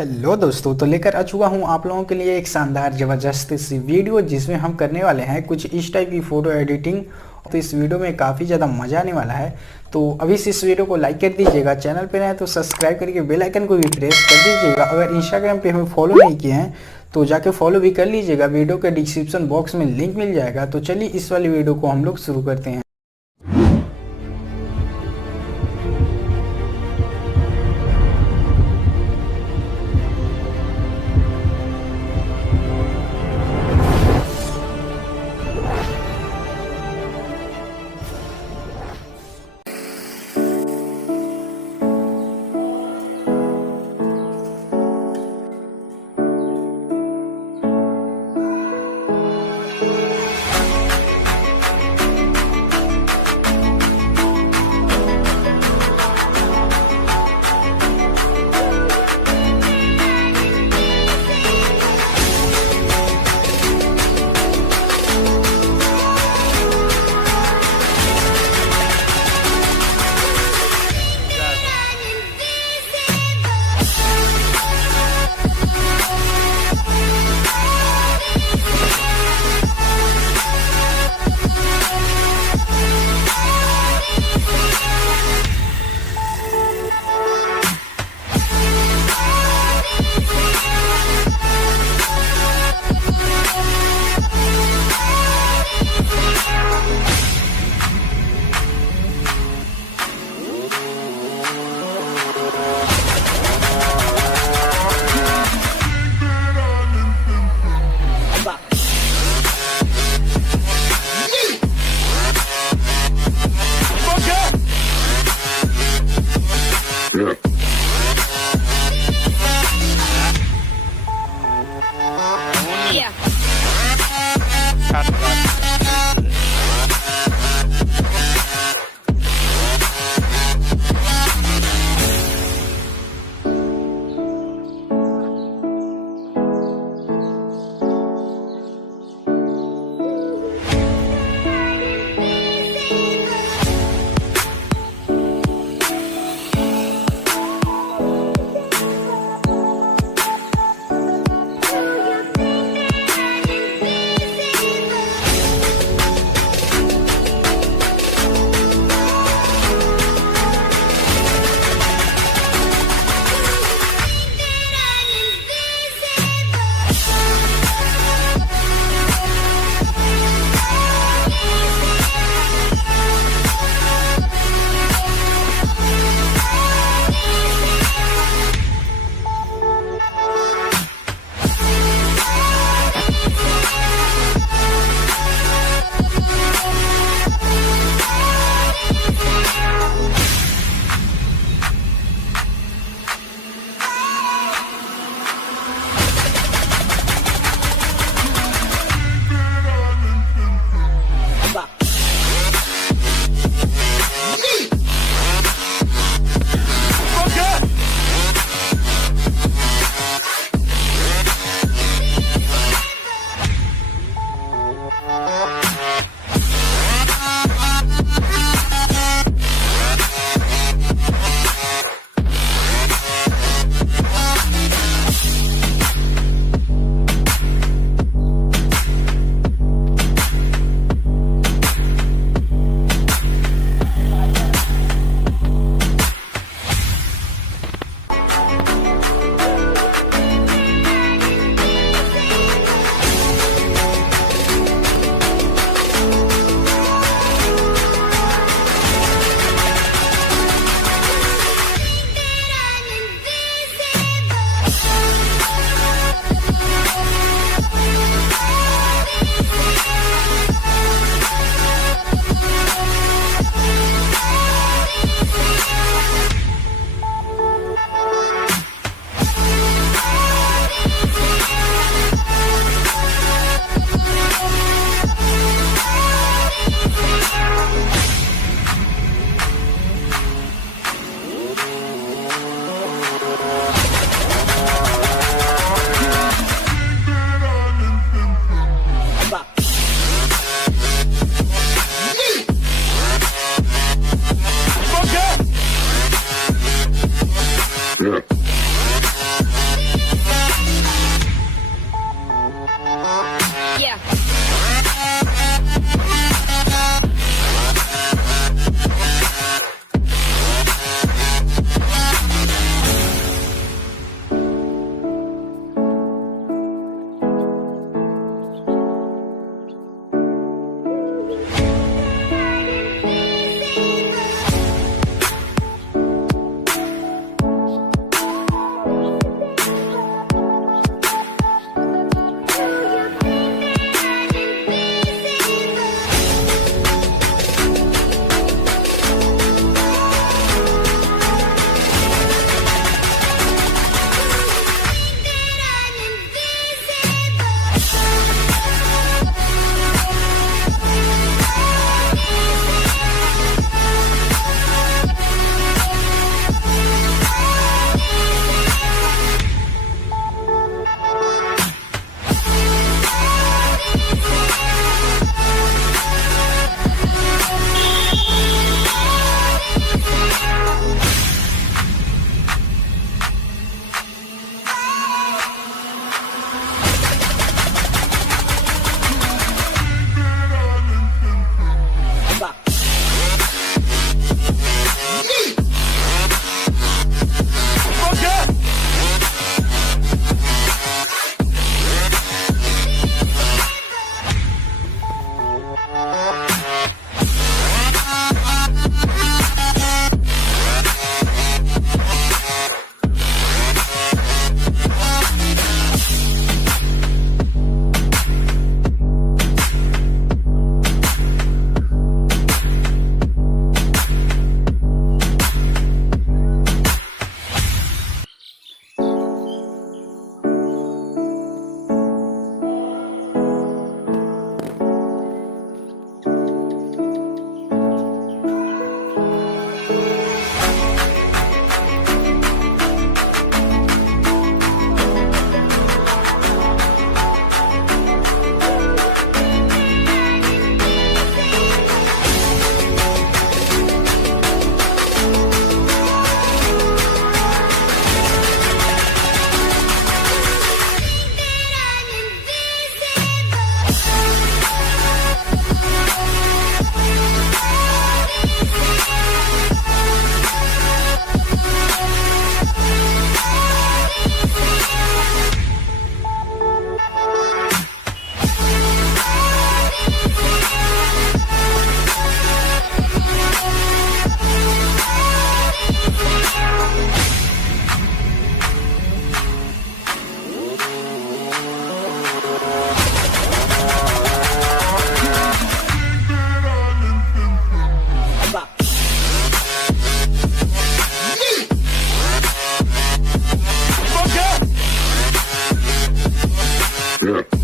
Hello दोस्तों, तो लेकर आ चुका हूँ आप लोगों के लिए एक शानदार ज़बरदस्त सी वीडियो जिसमें हम करने वाले हैं कुछ इस टाइप की फ़ोटो एडिटिंग। तो इस वीडियो में काफ़ी ज़्यादा मज़ा आने वाला है। तो अभी से इस वीडियो को लाइक कर दीजिएगा, चैनल पर नए तो सब्सक्राइब करके बेल आइकन को भी प्रेस कर दीजिएगा। अगर इंस्टाग्राम पे हमें फॉलो नहीं किए हैं तो जाके फॉलो भी कर लीजिएगा, वीडियो के डिस्क्रिप्शन बॉक्स में लिंक मिल जाएगा। तो चलिए इस वाली वीडियो को हम लोग शुरू करते हैं। Yeah.